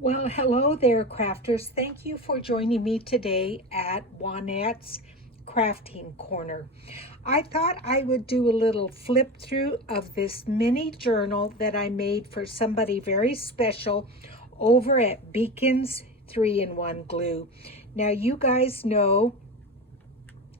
Well, hello there, crafters. Thank you for joining me today at Juanette's Crafting Corner. I thought I would do a little flip through of this mini journal that I made for somebody very special over at Beacon's 3-in-1 Glue. Now, you guys know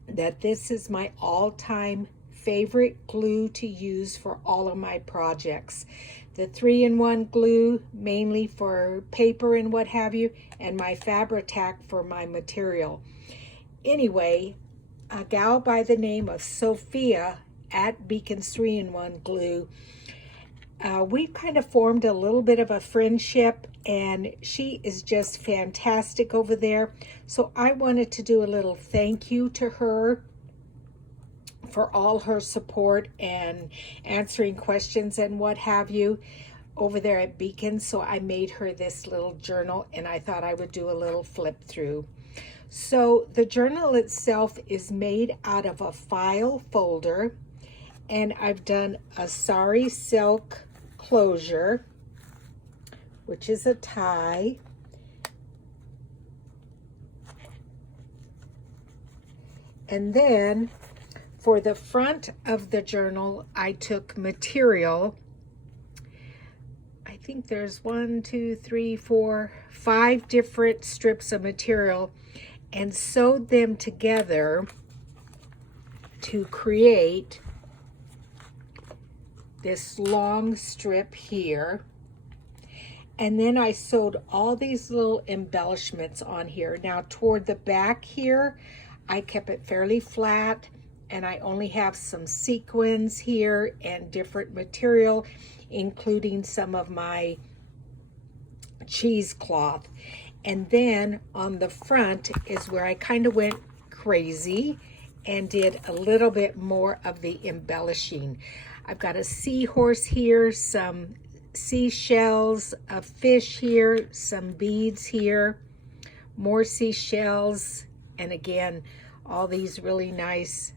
that this is my all-time favorite glue to use for all of my projects. The 3-in-1 glue, mainly for paper and what have you, and my Fabri-Tac for my material. Anyway, a gal by the name of Sophia at Beacon's 3-in-1 Glue, we've kind of formed a little bit of a friendship, and she is just fantastic over there. So I wanted to do a little thank you to her for all her support and answering questions and what have you over there at Beacon. So I made her this little journal, and I thought I would do a little flip through. So the journal itself is made out of a file folder, and I've done a sari silk closure, which is a tie. And then for the front of the journal, I took material. I think there's 5 different strips of material, and sewed them together to create this long strip here. And then I sewed all these little embellishments on here. Now toward the back here, I kept it fairly flat, and I only have some sequins here and different material, including some of my cheesecloth. And then on the front is where I kind of went crazy and did a little bit more of the embellishing. I've got a seahorse here, some seashells, a fish here, some beads here, more seashells, and again, all these really nice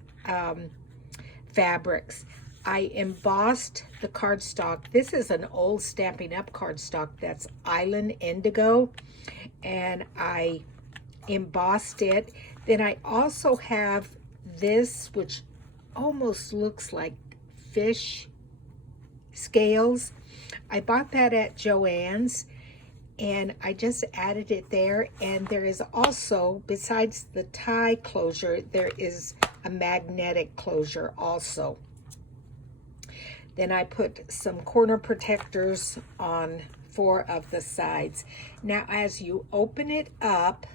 fabrics. I embossed the cardstock. This is an old Stampin' Up! Cardstock that's Island Indigo, and I embossed it. Then I also have this, which almost looks like fish scales. I bought that at Joann's, and I just added it there. And there is also, besides the tie closure, there is a magnetic closure also. Then I put some corner protectors on 4 of the sides. Now, as you open it up,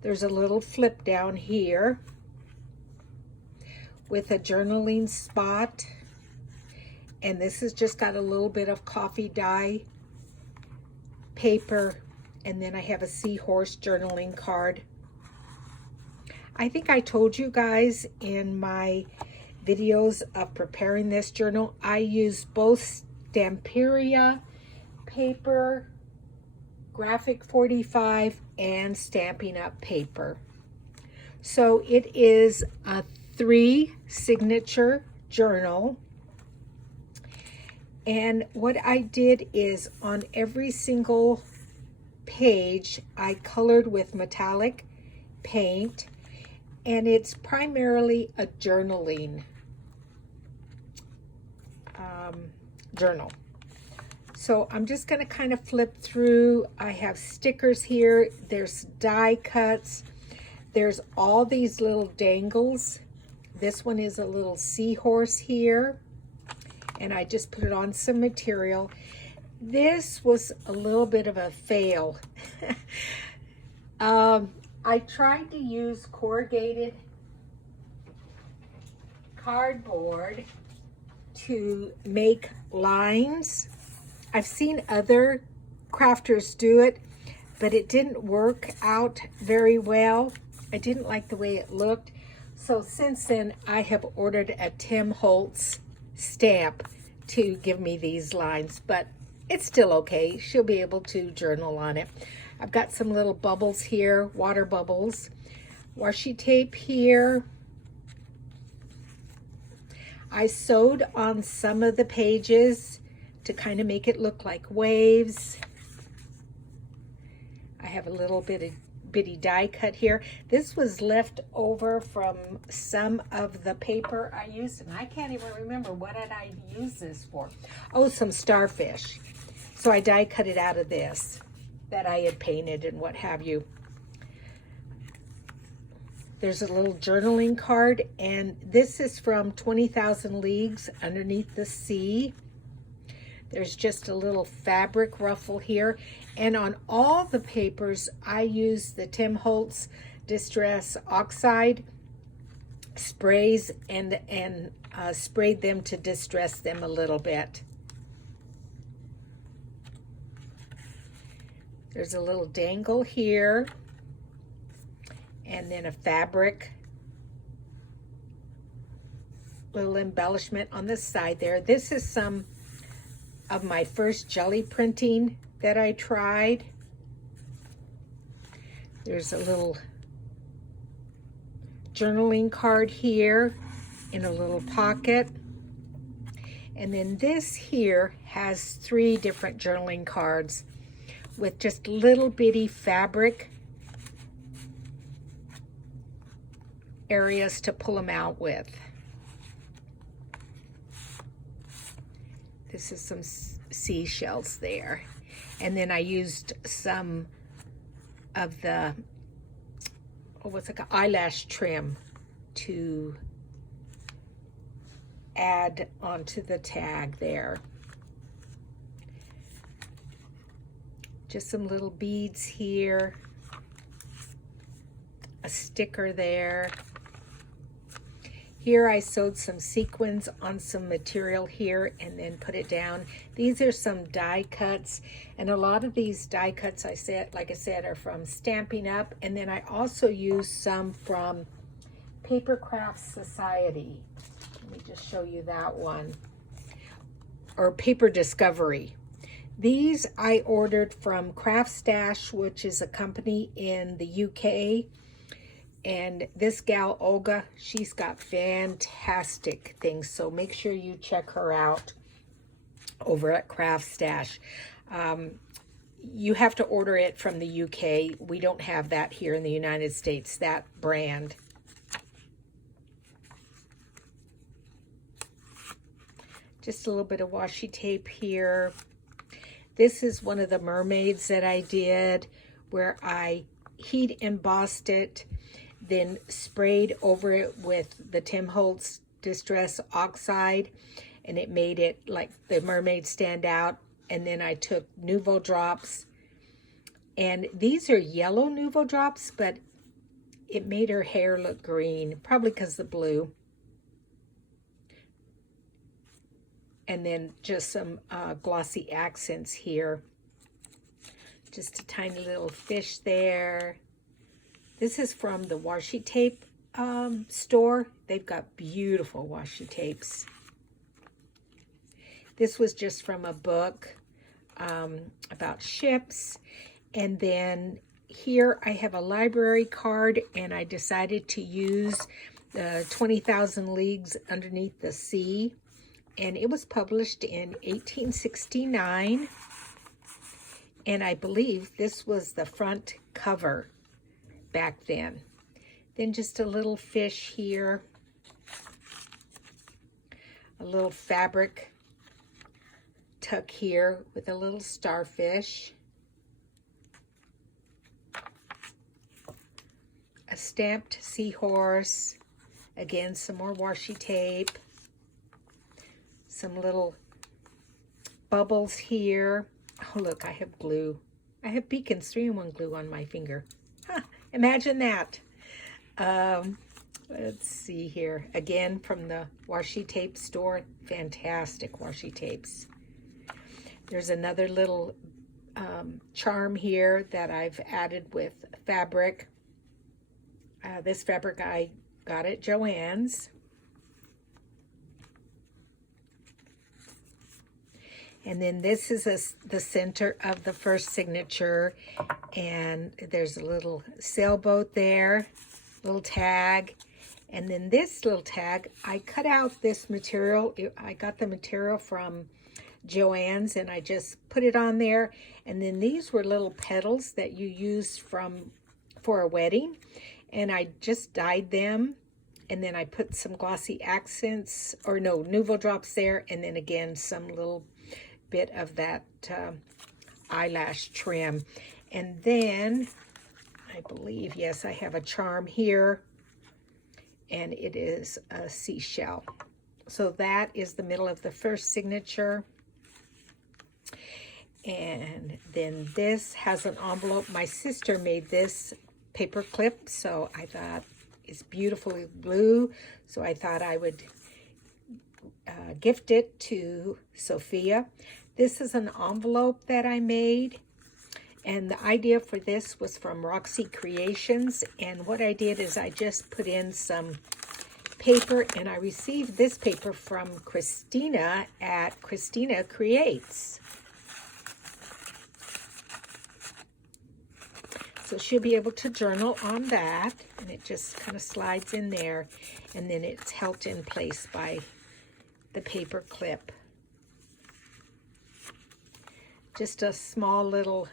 there's a little flip down here with a journaling spot. And this has just got a little bit of coffee dye paper. And then I have a seahorse journaling card. I think I told you guys in my videos of preparing this journal, I use both Stamperia paper, Graphic 45, and Stampin' Up! Paper. So it is a 3 signature journal. And what I did is on every single page, I colored with metallic paint, and it's primarily a journaling journal. So I'm just going to kind of flip through. I have stickers here. There's die cuts. There's all these little dangles. This one is a little seahorse here, and I just put it on some material. This was a little bit of a fail. I tried to use corrugated cardboard to make lines. I've seen other crafters do it, but it didn't work out very well. I didn't like the way it looked. So since then, I have ordered a Tim Holtz stamp to give me these lines, but it's still okay. She'll be able to journal on it. I've got some little bubbles here, water bubbles, washi tape here. I sewed on some of the pages to kind of make it look like waves. I have a little bitty die cut here. This was left over from some of the paper I used, and I can't even remember what did I use this for. Oh, some starfish. So I die cut it out of this that I had painted and what have you. There's a little journaling card, and this is from 20,000 Leagues Underneath the Sea. There's just a little fabric ruffle here. And on all the papers, I use the Tim Holtz Distress Oxide sprays and sprayed them to distress them a little bit. There's a little dangle here, and then a fabric little embellishment on the side there. This is some of my first jelly printing that I tried. There's a little journaling card here in a little pocket. And then this here has 3 different journaling cards with just little bitty fabric areas to pull them out with. This is some seashells there. And then I used some of the, what's it called, eyelash trim to add onto the tag there. Just some little beads here. A sticker there. Here I sewed some sequins on some material here and then put it down. These are some die cuts, and a lot of these die cuts like I said, are from Stampin' Up, and then I also used some from Paper Craft Society. Let me just show you that one. Or Paper Discovery. These I ordered from Craft Stash, which is a company in the UK. And this gal, Olga, she's got fantastic things. So make sure you check her out over at Craft Stash. You have to order it from the UK. We don't have that here in the United States, that brand. Just a little bit of washi tape here. This is one of the mermaids that I did where I heat embossed it, then sprayed over it with the Tim Holtz Distress Oxide, and it made it like the mermaid stand out. And then I took Nuvo drops, and these are yellow Nuvo drops, but it made her hair look green, probably because the blue. And then just some glossy accents here. Just a tiny little fish there. This is from the washi tape store. They've got beautiful washi tapes. This was just from a book about ships. And then here I have a library card, and I decided to use the 20,000 Leagues Underneath the Sea. And it was published in 1869. And I believe this was the front cover back then. Then just a little fish here. A little fabric tuck here with a little starfish. A stamped seahorse. Again, some more washi tape. Some little bubbles here. Oh, look, I have glue. I have Beacon's 3-in-1 glue on my finger. Huh, imagine that. Let's see here. Again, from the washi tape store. Fantastic washi tapes. There's another little charm here that I've added with fabric. This fabric I got at Joann's. And then this is the center of the first signature. And there's a little sailboat there, little tag. And then this little tag, I cut out this material. I got the material from Joann's, and I just put it on there. And then these were little petals that you used for a wedding, and I just dyed them. And then I put some glossy accents, or no, Nouveau drops there, and then again some little bit of that eyelash trim. And then I believe, yes, I have a charm here, and it is a seashell. So that is the middle of the first signature. And then this has an envelope. My sister made this paper clip, so I thought it's beautifully blue, so I thought I would gift it to Sophia. This is an envelope that I made, and the idea for this was from Roxy Creations, and what I did is I just put in some paper, and I received this paper from Christina at Christina Creates. So she'll be able to journal on that, and it just kind of slides in there, and then it's held in place by the paper clip. Just a small little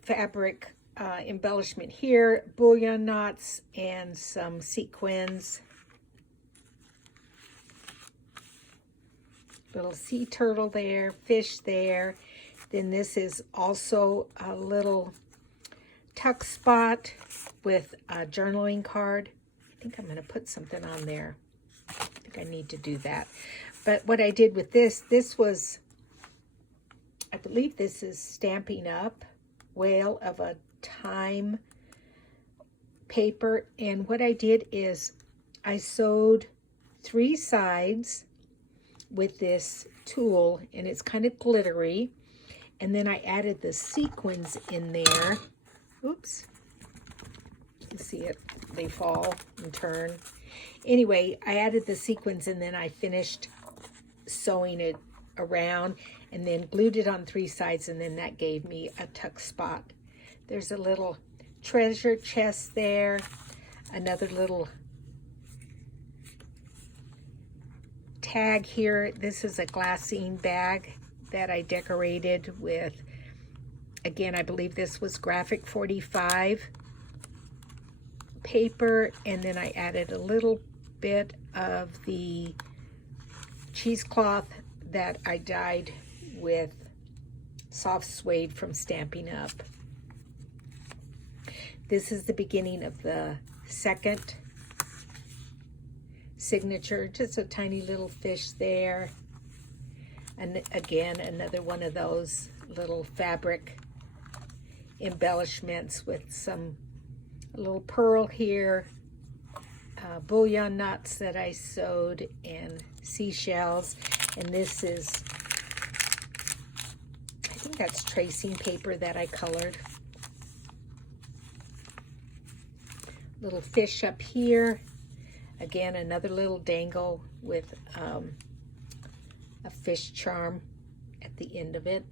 fabric embellishment here, bullion knots, and some sequins. Little sea turtle there, fish there. Then this is also a little tuck spot with a journaling card. I think I'm going to put something on there. I think I need to do that. But what I did with this was, I believe this is Stampin' Up! Whale of a Time paper. And what I did is I sewed 3 sides with this tool, and it's kind of glittery. And then I added the sequins in there. Oops. You can see it. They fall and turn. Anyway, I added the sequins, and then I finished sewing it around and then glued it on 3 sides, and then that gave me a tuck spot. There's a little treasure chest there. Another little tag here. This is a glassine bag that I decorated with, again, I believe this was Graphic 45 paper, and then I added a little bit of the cheesecloth that I dyed with soft suede from Stampin' Up. This is the beginning of the second signature, just a tiny little fish there. And again, another one of those little fabric embellishments with some little pearl here, bullion knots that I sewed, and seashells. And this is, I think that's tracing paper that I colored. Little fish up here. Again, another little dangle with a fish charm at the end of it.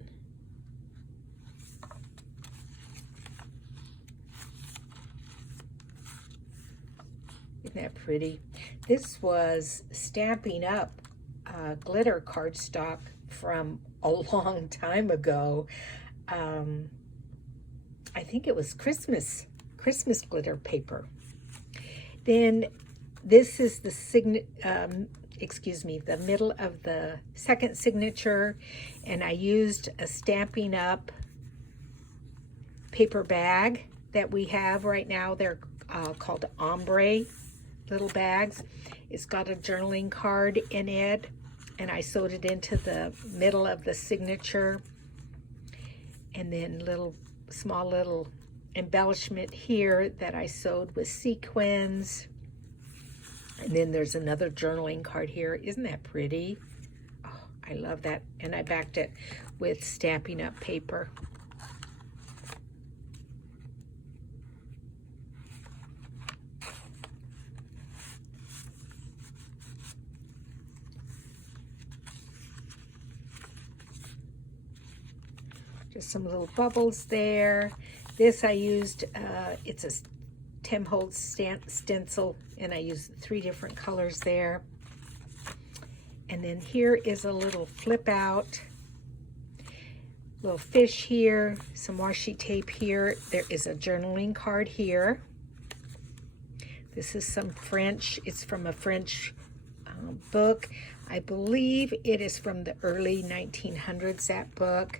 Isn't that pretty? This was Stampin' Up! Glitter cardstock from a long time ago. I think it was Christmas glitter paper. Then this is the the middle of the second signature, and I used a Stampin' Up! Paper bag that we have right now. They're called ombre little bags. It's got a journaling card in it, and I sewed it into the middle of the signature, and then small little embellishment here that I sewed with sequins. And then there's another journaling card here. Isn't that pretty? Oh, I love that. And I backed it with Stampin' Up! Paper. Just some little bubbles there. This I used, it's a Tim Holtz stencil, and I used 3 different colors there. And then here is a little flip out, little fish here, some washi tape here. There is a journaling card here. This is some French. It's from a French book. I believe it is from the early 1900s, that book.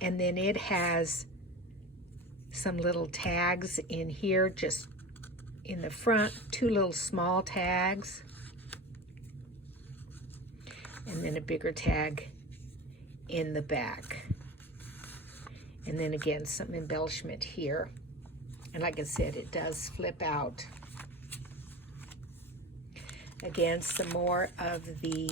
And then it has some little tags in here, just in the front, 2 little small tags. And then a bigger tag in the back. And then again, some embellishment here. And like I said, it does flip out. Again, some more of the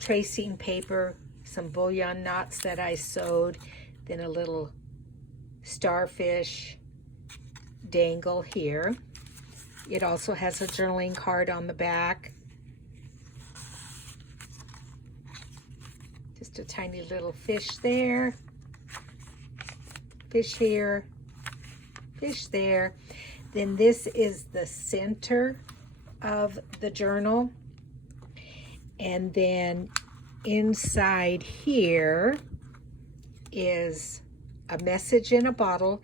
tracing paper, some bullion knots that I sewed, then a little starfish dangle here. It also has a journaling card on the back. Just a tiny little fish there, fish here, fish there. Then this is the center of the journal. And then inside here is a message in a bottle.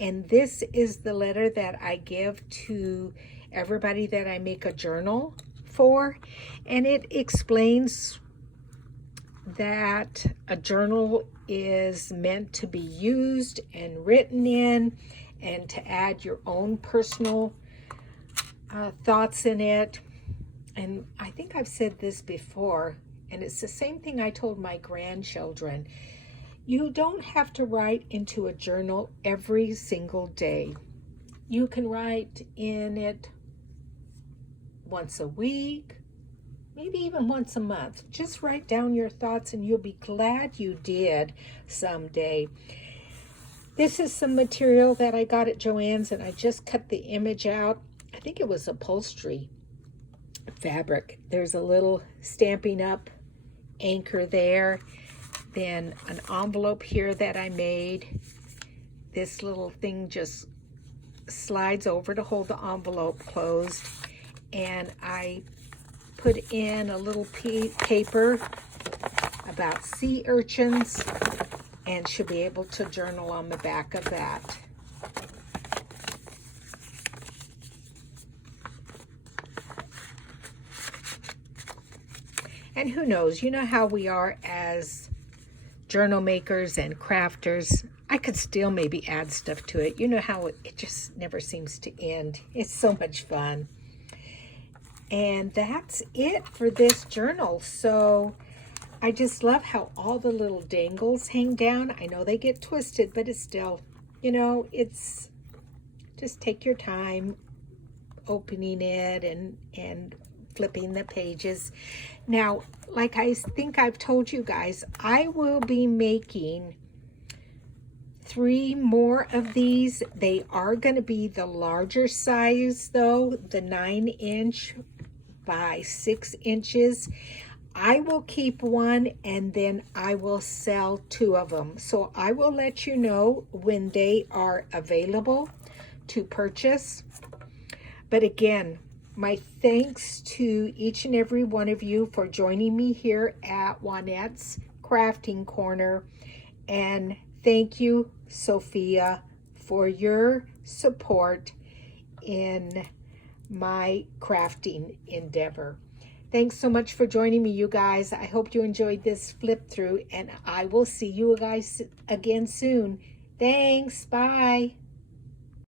And this is the letter that I give to everybody that I make a journal for. And it explains that a journal is meant to be used and written in, and to add your own personal thoughts in it. And I think I've said this before, and it's the same thing I told my grandchildren. You don't have to write into a journal every single day. You can write in it once a week, maybe even once a month. Just write down your thoughts and you'll be glad you did someday. This is some material that I got at Joann's, and I just cut the image out. I think it was upholstery fabric. There's a little Stampin' Up! Anchor there. Then an envelope here that I made. This little thing just slides over to hold the envelope closed. And I put in a little paper about sea urchins, and she'll be able to journal on the back of that. And who knows, you know how we are as journal makers and crafters. I could still maybe add stuff to it. You know how it just never seems to end. It's so much fun. And that's it for this journal. So I just love how all the little dangles hang down. I know they get twisted, but it's still, you know, it's just take your time opening it and flipping the pages. Now, like I think I've told you guys, I will be making 3 more of these. They are going to be the larger size though, the 9-inch by 6 inches. I will keep one and then I will sell 2 of them. So I will let you know when they are available to purchase. But again, my thanks to each and every one of you for joining me here at Juanette's Crafting Corner. And thank you, Sophia, for your support in my crafting endeavor. Thanks so much for joining me, you guys. I hope you enjoyed this flip through, and I will see you guys again soon. Thanks. Bye.